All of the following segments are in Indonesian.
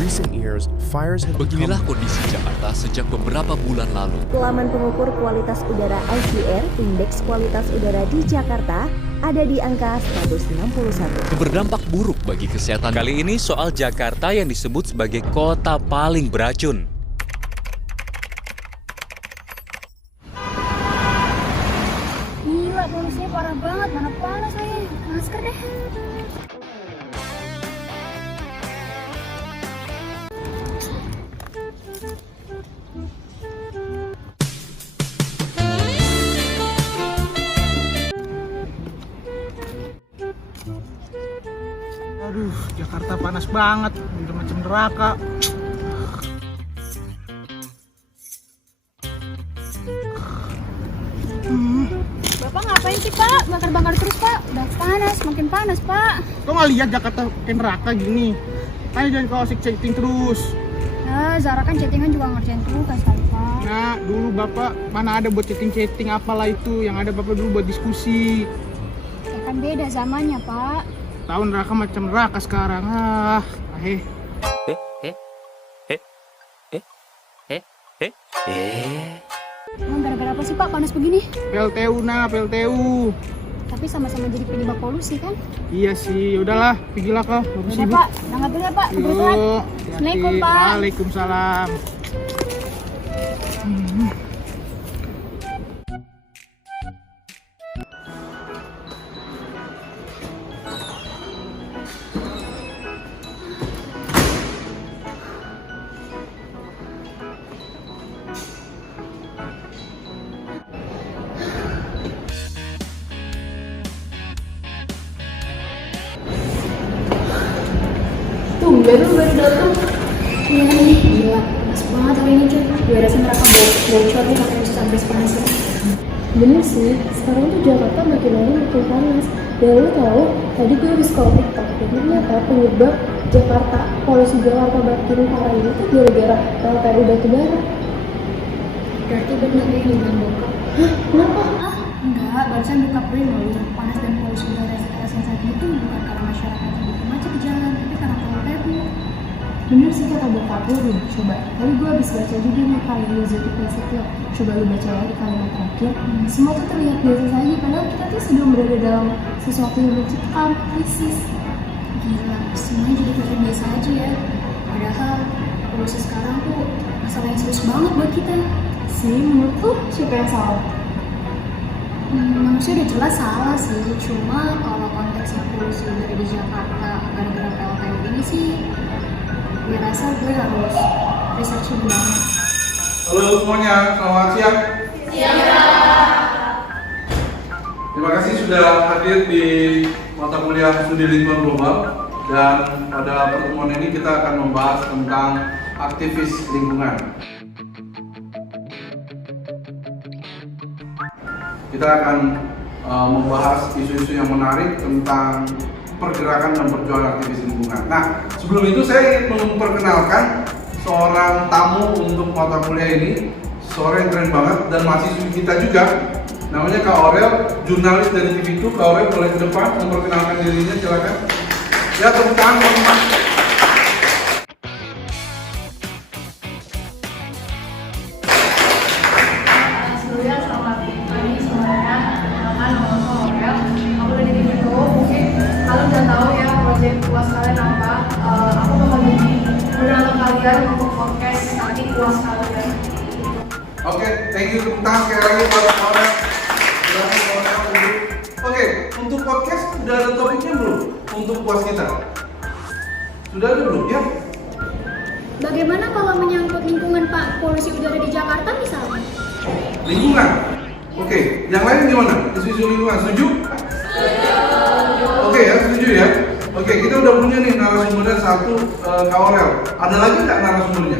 recent years, fires have Beginilah become... kondisi Jakarta sejak beberapa bulan lalu. Laman pengukur kualitas udara IQR, indeks kualitas udara di Jakarta, ada di angka 161. Berdampak buruk bagi kesehatan. Kali ini soal Jakarta yang disebut sebagai kota paling beracun. Gila, polusinya parah banget. Mana panas saya. Masker deh. Aduh, Jakarta panas banget, udah macam neraka. Bapak ngapain sih, Pak? Bakar-bakar terus, Pak. Udah panas, makin panas, Pak. Kok nggak lihat Jakarta kayak neraka gini? Ayo jangan kau asik chatting terus. Nah, Zara kan chattingan juga ngerjain tugas kali, Pak. Nah, dulu Bapak mana ada buat chatting-chatting apalah itu. Yang ada Bapak dulu buat diskusi. Ya kan beda zamannya, Pak. Tahu neraka macam neraka sekarang. Emang gara-gara apa sih, Pak, panas begini? PLTU nah, PLTU. Tapi sama-sama jadi penyebab polusi, kan? Iya sih, udahlah, pergilah kau. Bapak Udah, sibuk. Pak. Berangkat dulu ya, Pak. Keburu telat. Yuk, Assalamualaikum, hati-hati. Pak. Waalaikumsalam. Tumben lu baru datang. Iya nih, gila. Panas banget hari ini, cuy. Gue rasa neraka bocor nih pakai musim sampai panas ini. Bener sih, sekarang tuh Jakarta makin lama makin panas. Dan lo tau, tadi gue habis scroll TikTok, jadi ternyata penyebab Jakarta, polusi Jakarta makin parah ini tuh gara-gara PLTU batubara. Berarti bener ya yang bilang bokap. Hah? Kenapa? Enggak, barusan bokap gue ngomong panas dan polusi udara sekitar saat itu bukan karena masyarakat yang bikin macet di jalan, tapi karena PLTU. Bener sih kata bokap lo, Rin. Coba, tadi gue habis baca juga nih kalimat Zeti Prasetyo. Coba lu baca lagi kalimat terakhir. Semua tuh terlihat biasa saja, padahal kita tuh sedang berada dalam sesuatu yang menciptakan krisis. Gila, semuanya jadi kayak biasa aja ya. Padahal polusi sekarang tuh masalah yang serius banget buat kita. Sih, menurut lo siapa yang salah? Manusia udah jelas salah sih, cuma kalau konteksnya polusi udara di Jakarta gara-gara PLTU ini sih, gue rasa gue harus research lebih banyak. Halo semuanya, selamat siang. Terima kasih sudah hadir di mata kuliah studi lingkungan global. Dan pada pertemuan ini kita akan membahas tentang aktivis lingkungan. Kita akan membahas isu-isu yang menarik tentang pergerakan dan perjuangan aktivis lingkungan. Nah, sebelum itu saya ingin memperkenalkan seorang tamu untuk mata kuliah ini, seorang yang keren banget dan mahasiswi kita juga. Namanya Kak Aurel, jurnalis dari TV2. Kak Aurel boleh ke depan memperkenalkan dirinya, silakan. Ya, tepuk tangan teman-teman. Sebelumnya selamat pagi semuanya. Nama aku Aurel. Aku dari TV2. Mungkin kalian udah tahu ya proyek UAS kalian apa. Aku bakal jadi moderator kalian untuk podcast nanti UAS kalian. Oke, thank you. Tepuk tangan sekali lagi buat Kak Aurel. Silakan Kak Aurel. Oke, untuk podcast udah ada topiknya belum? Untuk UAS kita? Sudah ada belum ya? Bagaimana kalau menyangkut lingkungan, Pak? Polusi udara di Jakarta misalnya? Lingkungan. Oke, yang lain gimana? Isu-isu lingkungan, setuju? Oke ya, setuju ya. Oke, kita udah punya nih narasumbernya satu, Kak Aurel. Ada lagi nggak narasumbernya?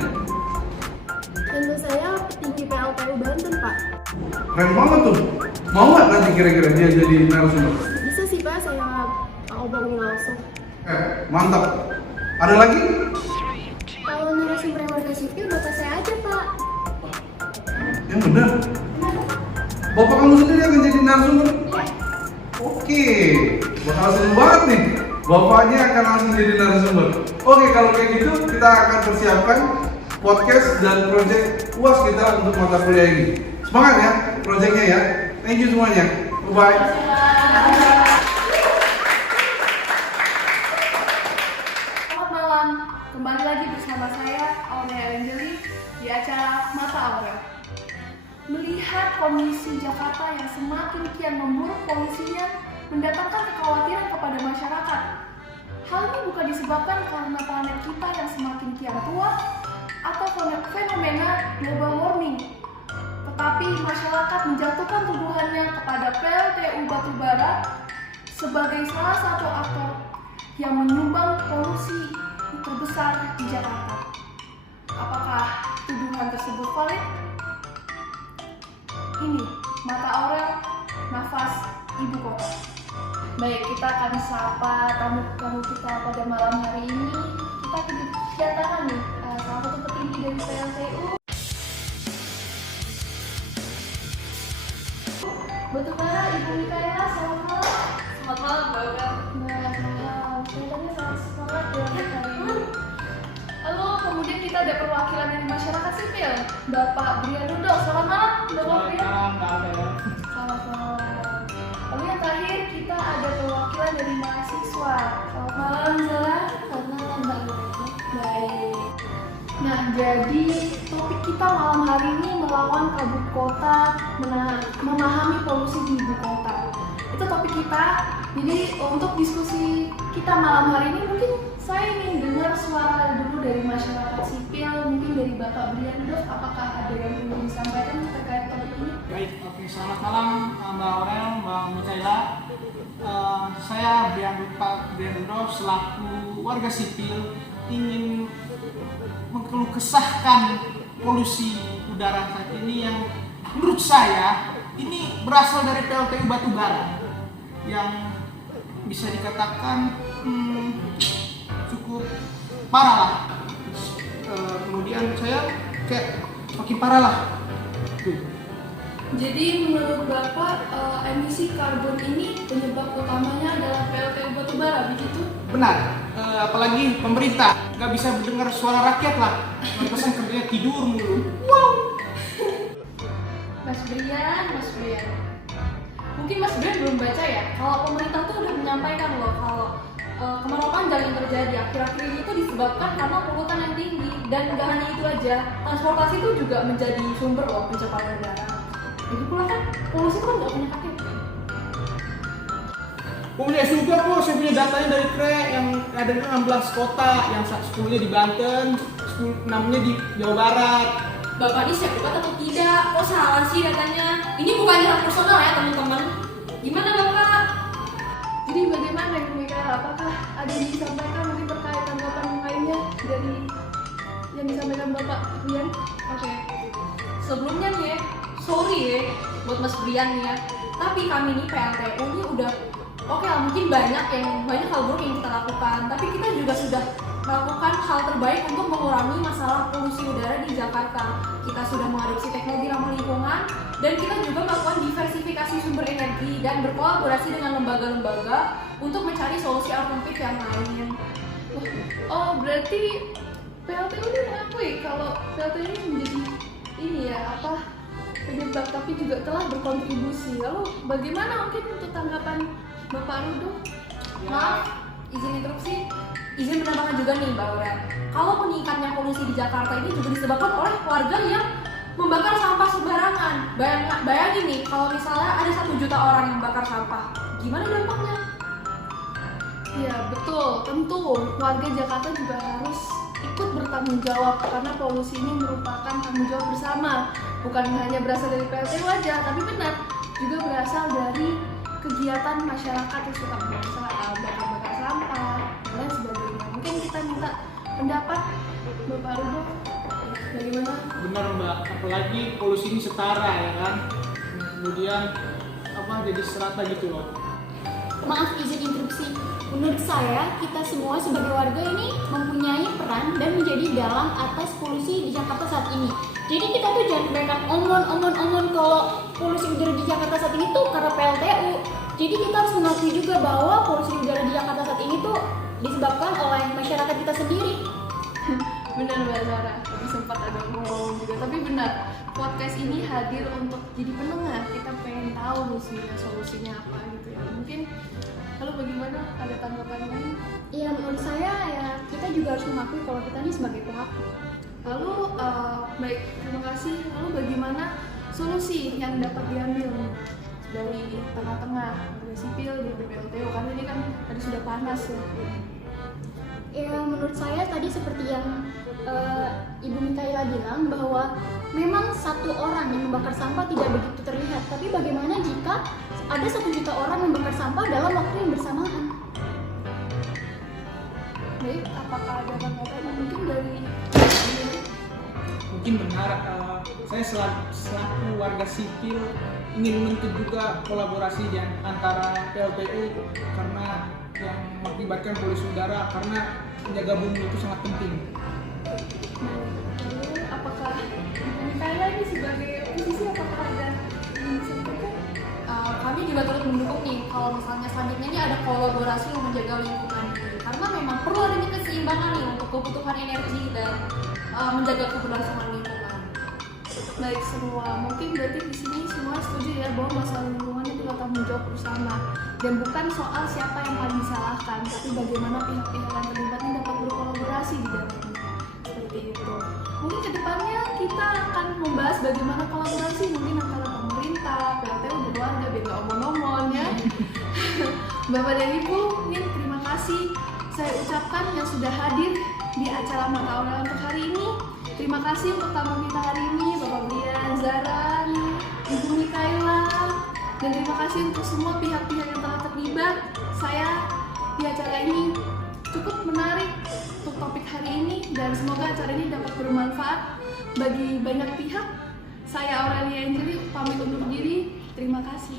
Tentu saya petinggi PLTU Banten, Pak. Keren banget tuh. Mau nggak nanti kira-kira dia jadi narasumber? Bisa sih, Pak, saya obrolin langsung. Mantap. Ada lagi? Kalau narasumber warga sipil, bapak saya aja, Pak. Yang benar. Bapak kamu sendiri akan jadi narasumber? Oke, bakal seru banget nih. bapaknya akan langsung jadi narasumber. Oke, kalau kayak gitu kita akan persiapkan podcast dan project UAS kita untuk mata kuliah ini. Semangat ya projectnya ya. Thank you semuanya. Bye. Selamat malam, kembali lagi bersama saya Aurea Angeli di acara Mata Aurel. Melihat kondisi Jakarta yang semakin kian memburuk polusinya mendatangkan kekhawatiran kepada masyarakat. Hal ini bukan disebabkan karena planet kita yang semakin kian tua atau fenomena global warming, tetapi masyarakat menjatuhkan tuduhannya kepada PLTU Batubara sebagai salah satu aktor yang menyumbang polusi terbesar di Jakarta. Apakah tuduhan tersebut valid? Ini Mata Aurel, nafas ibu kota. Baik, kita akan sapa tamu-tamu kita pada malam hari ini. Kita kedatangan nih salah satu petinggi dari PLTU. Batubara, Ibu Mikaela, selamat malam. Selamat malam, Mbak Aurel. Kelihatannya sangat semangat ya hari ini. Lalu kemudian kita ada perwakilan dari masyarakat sipil, Bapak Brian Rudolf. Selamat malam, Bapak Brian. Selamat malam. Lalu yang terakhir kita ada perwakilan dari mahasiswa. Selamat malam, Zara. Selamat malam, Mbak Aurel. Baik. Nah, jadi topik kita malam hari ini melawan kabut kota, memahami polusi di ibu kota. Itu topik kita. Jadi untuk diskusi kita malam hari ini mungkin saya ingin dengar suara dulu dari masyarakat sipil, mungkin dari Bapak Brian Rudolf. Apakah ada yang ingin disampaikan terkait topik ini? Baik, oke. Selamat malam Mbak Aurel, Mbak Mikaela. Saya Brian Rudolf selaku warga sipil ingin mengeluh kesahkan polusi udara saat ini yang menurut saya ini berasal dari PLTU Batubara yang bisa dikatakan cukup parah lah. Kemudian saya kayak makin parah lah. Jadi menurut Bapak emisi karbon ini penyebab utamanya adalah PLTU Batubara, begitu? Benar. Apalagi pemerintah nggak bisa mendengar suara rakyat lah. Pesan kerjanya tidur mulu. Wow. Mas Brian. Mungkin Mas Brian belum baca ya. Kalau pemerintah tuh udah menyampaikan loh kalau kemarau panjang yang terjadi akhir-akhir ini itu disebabkan karena polutan yang tinggi, dan nggak hanya itu aja, transportasi itu juga menjadi sumber loh pencemaran udara. Jadi pula kan polusi itu kan nggak punya kaki. Punya juga kok, saya punya datanya dari KRE yang ada 16 kota, yang 10-nya di Banten, 6-nya di Jawa Barat. Bapak ini sertifikat atau tidak? Kok salah sih datanya? Ini bukan nyerang personal ya teman-teman. Gimana Bapak? Jadi bagaimana Ibu Mikaela? Apakah ada yang disampaikan mungkin terkait tanggapan lainnya dari yang disampaikan Bapak Brian? Oke. Sebelumnya nih ya, sorry ya buat Mas Brian nih ya. Tapi kami nih PLTU ini udah oke lah, mungkin banyak hal buruk yang kita lakukan, tapi kita juga sudah melakukan hal terbaik untuk mengurangi masalah polusi udara di Jakarta. Kita sudah mengadopsi teknologi ramah lingkungan, dan kita juga melakukan diversifikasi sumber energi dan berkolaborasi dengan lembaga-lembaga untuk mencari solusi alternatif yang lain. Oh, berarti PLTU ini mengakui kalau PLTU ini menjadi penyebab, tapi juga telah berkontribusi. Lalu bagaimana mungkin untuk tanggapan Bapak Rudolf? Maaf, izin interupsi. Izin menambahkan juga nih Mbak Aurel, kalau meningkatnya polusi di Jakarta ini juga disebabkan oleh warga yang membakar sampah sembarangan. Bayangin nih, kalau misalnya ada 1 juta orang yang bakar sampah, gimana dampaknya? Ya betul, tentu warga Jakarta juga harus ikut bertanggung jawab, karena polusi ini merupakan tanggung jawab bersama. Bukan hanya berasal dari PLTU aja, tapi benar juga berasal dari kegiatan masyarakat yang suka bakar sampah dan lain sebagainya. Mungkin kita minta pendapat Bapak Rudolf, bagaimana? Benar Mbak, apalagi polusi ini setara ya kan. Kemudian jadi serata gitu loh. Maaf izin interupsi. Menurut saya, kita semua sebagai warga ini mempunyai peran dan menjadi dalang atas polusi di Jakarta saat ini. Jadi kita tuh jangan banyak omon kalau polusi udara di Jakarta saat ini tuh karena PLTU. Jadi kita harus mengakui juga bahwa polusi udara di Jakarta saat ini tuh podcast ini hadir untuk jadi penengah. Kita pengen tahu nih sebenarnya solusinya apa gitu ya. Mungkin lalu bagaimana, ada tanggapan lain? Ya menurut saya ya kita juga harus mengakui kalau kita ini sebagai pelaku. Lalu baik, terima kasih. Lalu bagaimana solusi yang dapat diambil dari tengah-tengah warga sipil di PPLTU, karena ini kan tadi sudah panas ya. Ya menurut saya tadi seperti yang Ibu Mikaela bilang bahwa memang satu orang yang membakar sampah tidak begitu terlihat, tapi bagaimana jika ada 1 juta orang yang membakar sampah dalam waktu yang bersamaan? Baik, apakah ada tanggapan mungkin dari Mungkin benar, saya selaku warga sipil ingin menuntut juga kolaborasi antara PLTU karena yang mengakibatkan polusi udara, karena menjaga bumi itu sangat penting. lalu apakah Mikaela ini sebagai oposisi apakah ada yang disampaikan? Kami juga turut mendukung nih kalau misalnya selanjutnya ini ada kolaborasi yang menjaga lingkungan ini, karena memang perlu adanya keseimbangan nih untuk kebutuhan energi dan menjaga keberlangsungan lingkungan. Baik semua, mungkin berarti di sini semua setuju ya bahwa masalah lingkungan itu tanggung jawab bersama dan bukan soal siapa yang paling disalahkan, tapi bagaimana pihak-pihak yang terlibat ini dapat berkolaborasi di dalamnya. Seperti itu. Mungkin kedepannya kita akan membahas bagaimana kolaborasi mungkin antara pemerintah, PLTU dan warga, biar nggak omong-omong ya. Bapak dan Ibu, Min, terima kasih saya ucapkan yang sudah hadir di acara Mata Oral untuk hari ini. Terima kasih untuk tamu kita hari ini, Bapak Brian, Zaran, Ibu Mikaela, dan terima kasih untuk semua pihak-pihak yang telah terlibat. Saya di acara ini cukup menarik untuk topik hari ini dan semoga acara ini dapat bermanfaat bagi banyak pihak. Saya Aurelia Angeli, pamit undur diri. Terima kasih.